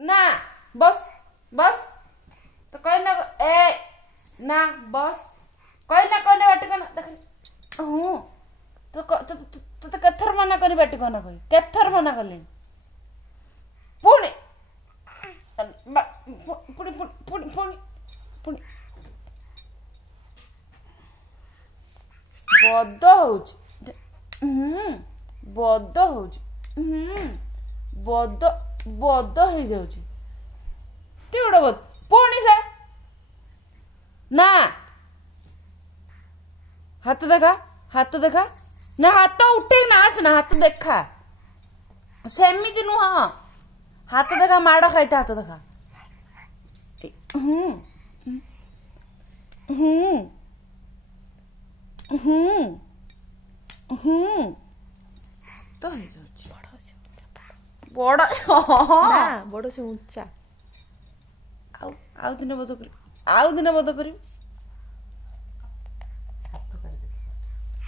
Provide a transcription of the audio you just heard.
ना बस बस तो कोई ना ए ना बस कोई ना बाटी को ना देख हूँ तो तो केथर मना करी बाटी को ना कोई केथर मना कली पुणी पुणी पुणी पुणी पुणी बद होउची बद होउची बद बद हो जाउची केवड़ा बद पुणी से ना हाथ देखा ना हाथ उठे नाच ना हाथ देखा सेमिति नुह हाथ देखा माड़ खाई हाथ देखा तो बड़ ना बड़ से ऊंचा आउ दिन बोध कर